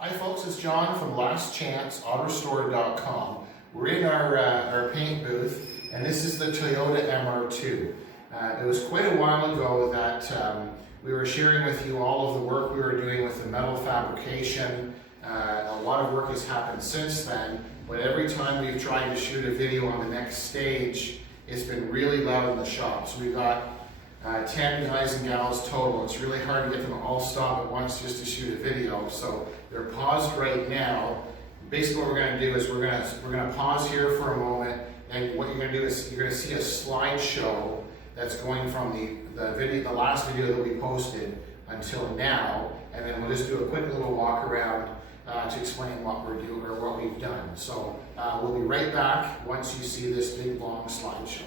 Hi folks, it's John from lastchanceautorestore.com. We're in our paint booth, and this is the Toyota MR2. It was quite a while ago that we were sharing with you all of the work we were doing with the metal fabrication. A lot of work has happened since then, but every time we've tried to shoot a video on the next stage, it's been really loud in the shop. So we've got 10 guys and gals total. It's really hard to get them to all stop at once just to shoot a video. So they're paused right now. Basically what we're going to do is we're going to pause here for a moment, and what you're going to do is you're going to see a slideshow that's going from the last video that we posted until now, and then we'll just do a quick little walk around to explain what we're doing or what we've done. So we'll be right back once you see this big long slideshow.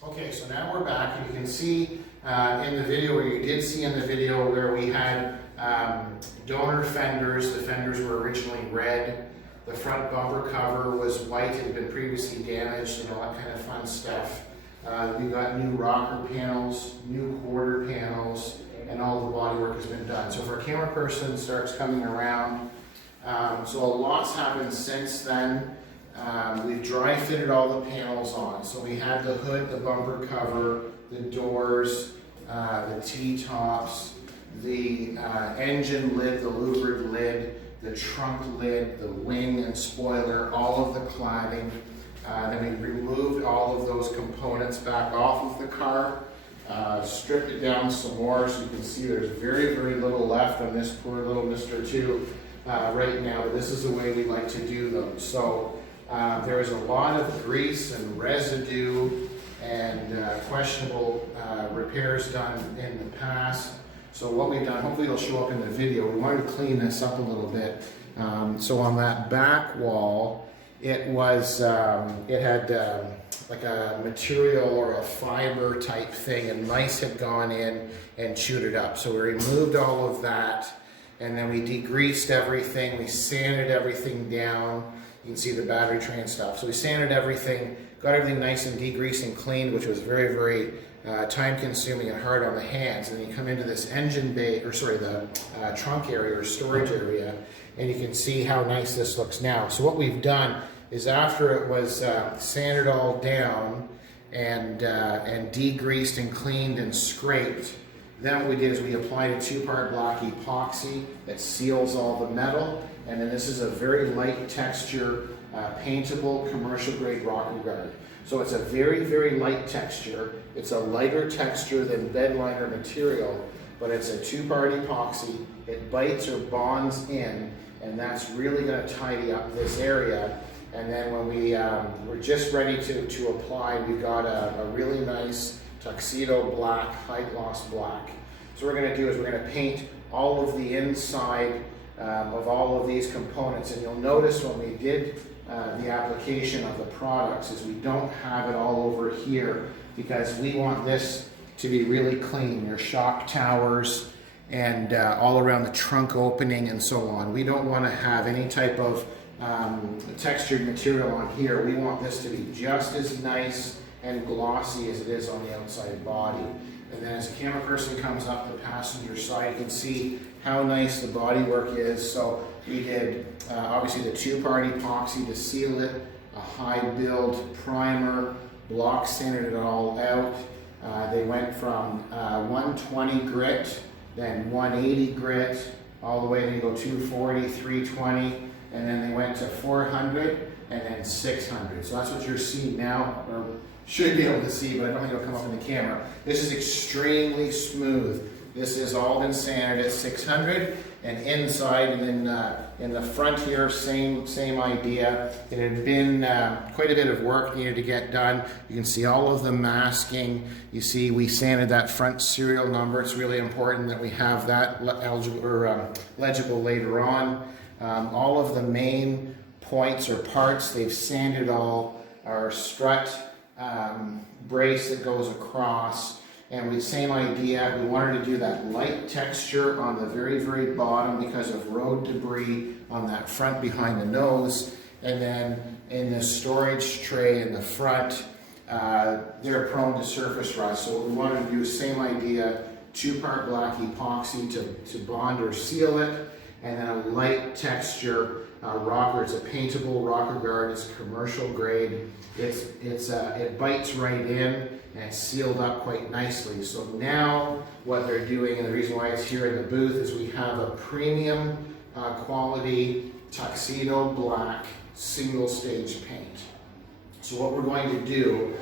Okay, so now we're back, and you can see in the video, or you did see in the video, where we had donor fenders. The fenders were originally red. The front bumper cover was white. It had been previously damaged and all that kind of fun stuff. We got new rocker panels, new quarter panels, and all the body work has been done. So if our camera person starts coming around, so a lot's happened since then. We've dry fitted all the panels on. So we had the hood, the bumper cover, the doors, the T-tops, the engine lid, the louvered lid, the trunk lid, the wing and spoiler, all of the cladding. Then we removed all of those components back off of the car. stripped it down some more, so you can see there's very, very little left on this poor little Mr. 2 right now. This is the way we like to do them. So there is a lot of grease and residue and questionable repairs done in the past. So what we've done, hopefully it'll show up in the video, we wanted to clean this up a little bit. So on that back wall, it had like a material or a fiber type thing, and mice had gone in and chewed it up. So we removed all of that, and then we degreased everything, we sanded everything down. You can see the battery tray and stuff. So we sanded everything, got everything nice and degreased and cleaned, which was very, very time consuming and hard on the hands. And then you come into this engine bay, or sorry, the trunk area or storage area, and you can see how nice this looks now. So what we've done is after it was sanded all down and degreased and cleaned and scraped, then what we did is we applied a 2-part black epoxy that seals all the metal, and then this is a very light texture, paintable, commercial grade rocker guard. So it's a very, very light texture. It's a lighter texture than bed liner material, but it's a 2-part epoxy. It bites or bonds in, and that's really going to tidy up this area. And then when we're just ready to apply, we got a really nice tuxedo black, high gloss black. So what we're going to do is we're going to paint all of the inside of all of these components. And you'll notice when we did the application of the products is we don't have it all over here, because we want this to be really clean. Your shock towers and all around the trunk opening and so on. We don't want to have any type of textured material on here. We want this to be just as nice and glossy as it is on the outside body. And then as the camera person comes up the passenger side, you can see how nice the bodywork is. So we did obviously the 2-part epoxy to seal it, a high build primer, block sanded it all out. They went from 120 grit, then 180 grit, all the way to go 240, 320, and then they went to 400 and then 600. So that's what you're seeing now, or should be able to see, but I don't think it'll come up in the camera. This is extremely smooth. This has all been sanded at 600, and inside, and then in the front here, same idea. It had been quite a bit of work needed to get done. You can see all of the masking. You see we sanded that front serial number. It's really important that we have that legible later on. All of the main points or parts, they've sanded all. Our strut brace that goes across, and we same idea. We wanted to do that light texture on the very, very bottom because of road debris on that front behind the nose, and then in the storage tray in the front, they're prone to surface rust. So what we wanted to do is same idea, 2-part black epoxy to bond or seal it, and then a light texture rocker. It's a paintable rocker guard. It's commercial grade. It bites right in, and it's sealed up quite nicely. So now what they're doing, and the reason why it's here in the booth, is we have a premium quality tuxedo black single stage paint. So what we're going to do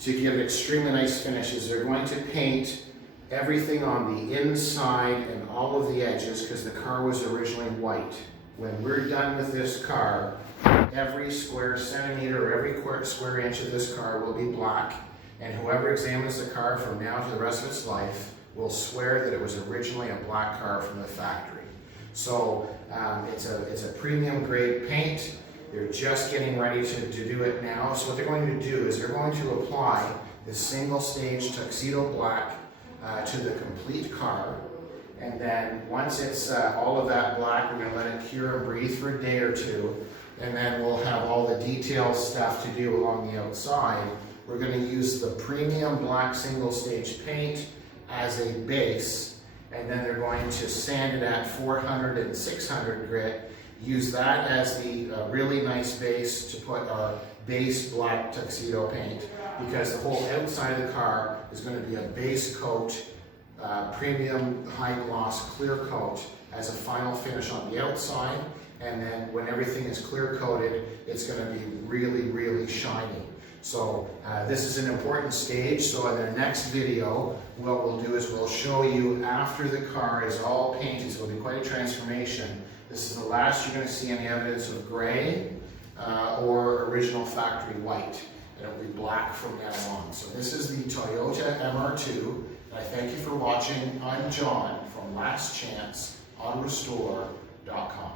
to give an extremely nice finish is they're going to paint everything on the inside and all of the edges, because the car was originally white. When we're done with this car, every square centimeter or every square inch of this car will be black, and whoever examines the car from now to the rest of its life will swear that it was originally a black car from the factory. So it's a premium grade paint. They're just getting ready to do it now. So what they're going to do is they're going to apply this single stage tuxedo black to the complete car. And then once it's all of that black, we're going to let it cure and breathe for a day or two. And then we'll have all the detail stuff to do along the outside. We're going to use the premium black single stage paint as a base. And then they're going to sand it at 400 and 600 grit. Use that as the really nice base to put our base black tuxedo paint. Because the whole outside of the car is going to be a base coat, premium high gloss clear coat as a final finish on the outside, and then when everything is clear coated, it's going to be really, really shiny. So this is an important stage. So in the next video, what we'll do is we'll show you after the car is all painted. So it'll be quite a transformation. This is the last you're going to see any evidence of gray or original factory white. It'll be black from now on. So this is the Toyota MR2. And I thank you for watching. I'm John from lastchanceautorestore.com.